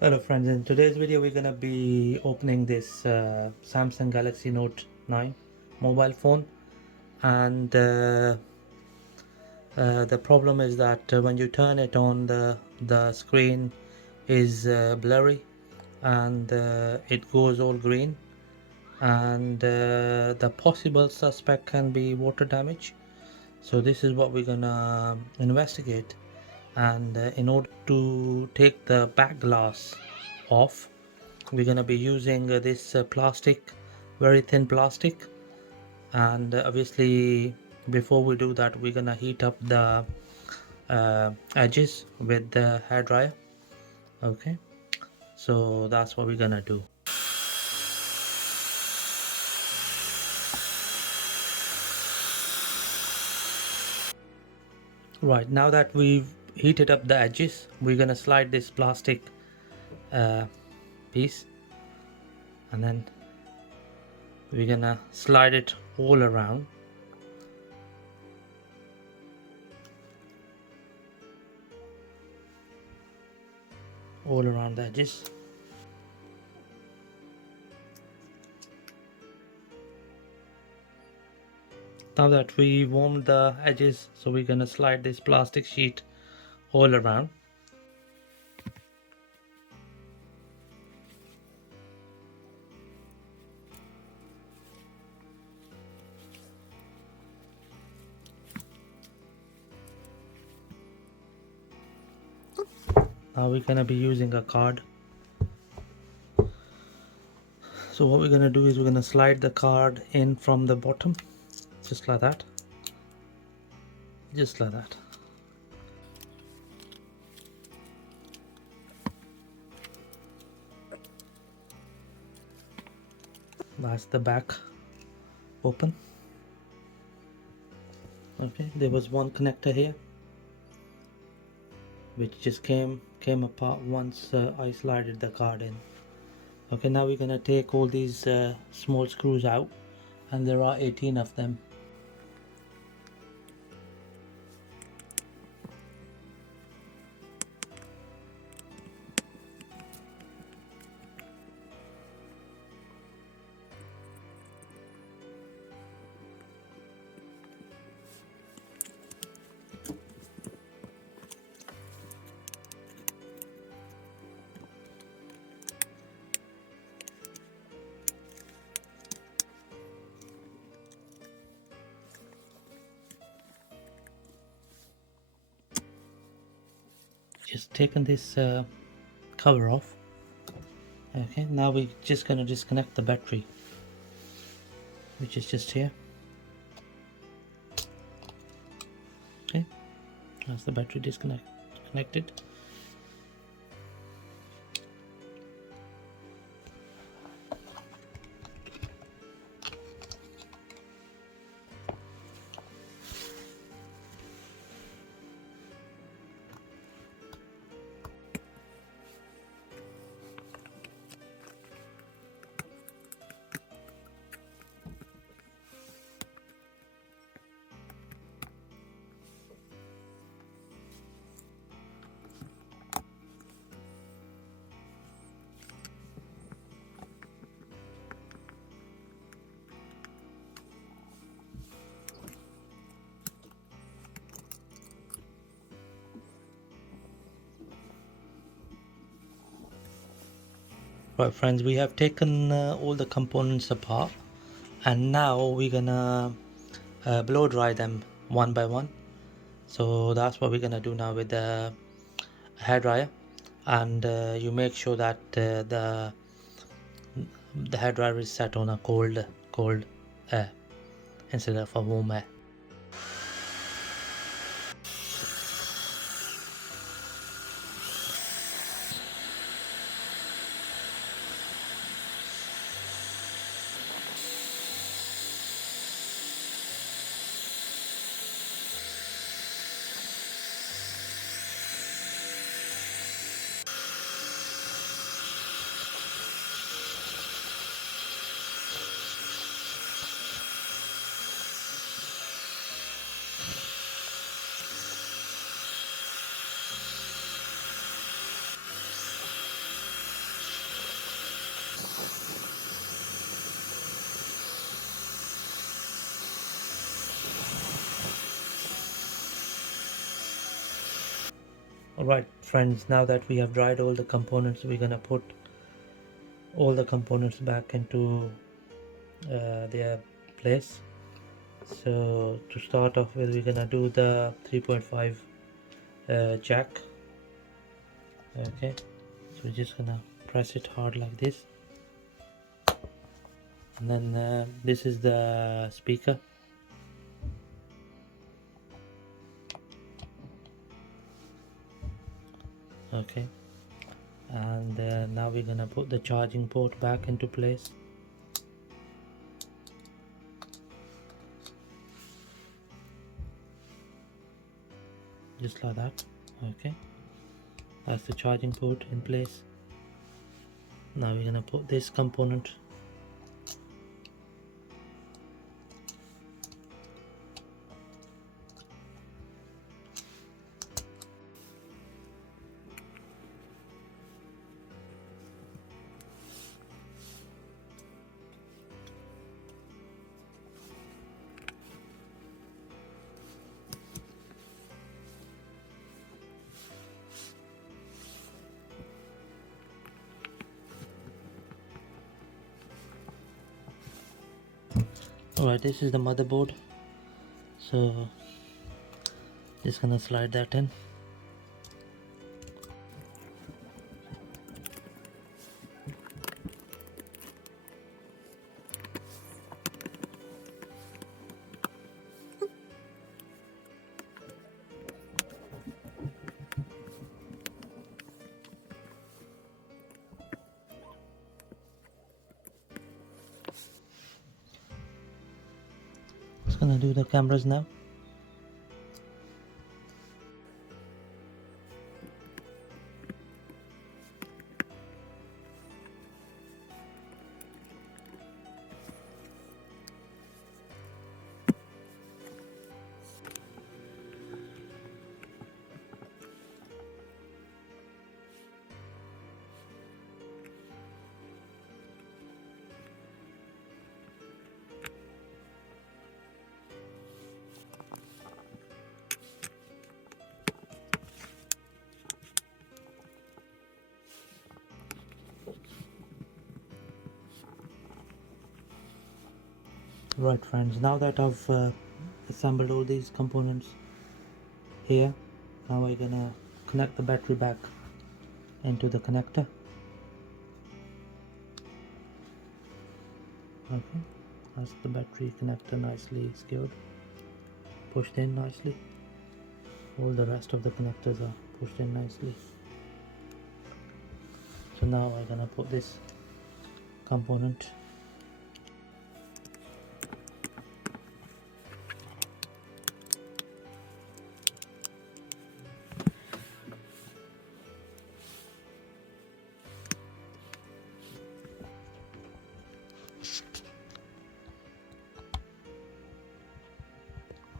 Hello friends, in today's video we're gonna be opening this Samsung Galaxy Note 9 mobile phone, and the problem is that when you turn it on, the screen is blurry, and it goes all green, and the possible suspect can be water damage. So this is what we're gonna investigate, and in order to take the back glass off, we're gonna be using this plastic, very thin plastic, and obviously before we do that we're gonna heat up the edges with the hairdryer. Okay, so that's what we're gonna do. Right, now that we've heated up the edges, we're gonna slide this plastic uh, piece, and then we're gonna slide it all around the edges. Now that we warmed the edges, so we're gonna slide this plastic sheet all around. Now we're gonna be using a card. So what we're gonna do is we're gonna slide the card in from the bottom, just like that, just like that. That's the back open. Okay, there was one connector here which just came apart once I slided the card in. Okay, now we're gonna take all these small screws out, and there are 18 of them. Just taken this cover off. Okay, now we're just gonna disconnect the battery, which is just here. Okay, that's the battery connected. Right friends, we have taken all the components apart, and now we're gonna blow dry them one by one. So that's what we're gonna do now with the hairdryer, and you make sure that the hairdryer is set on a cold air instead of a warm air. Alright friends, now that we have dried all the components, we're gonna put all the components back into their place. So to start off with, we're gonna do the 3.5 jack. Okay, so we're just gonna press it hard like this, and then this is the speaker. Okay, and now we're gonna put the charging port back into place. Just like that. Okay, that's the charging port in place. Now we're gonna put this component. Alright, this is the motherboard, so just gonna slide that in. Just gonna do the cameras now. Right friends, now that I've assembled all these components here, now I'm gonna connect the battery back into the connector. Okay, that's the battery connector nicely secured, pushed in nicely. All the rest of the connectors are pushed in nicely. So now I'm gonna put this component.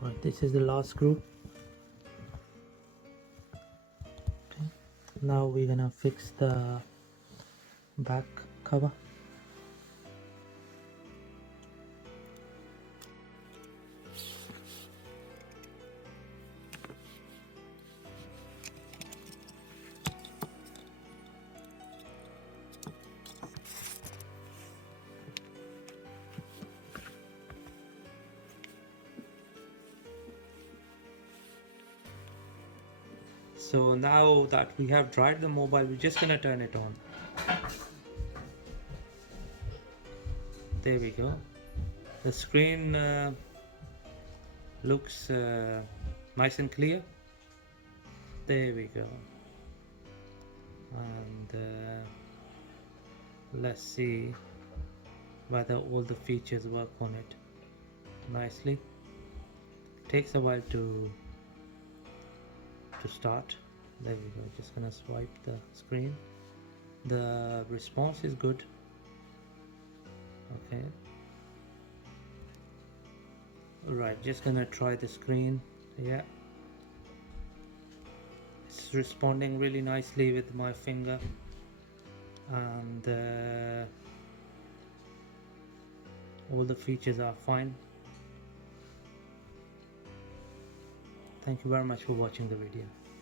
Right, this is the last screw. Okay. Now we're gonna fix the back cover. So now that we have dried the mobile, we're just gonna turn it on. There we go. The screen looks nice and clear. There we go. And let's see whether all the features work on it nicely. Takes a while to start. There we go. Just gonna swipe the screen. The response is good. Okay. Alright, just gonna try the screen. Yeah, it's responding really nicely with my finger, and all the features are fine. Thank you very much for watching the video.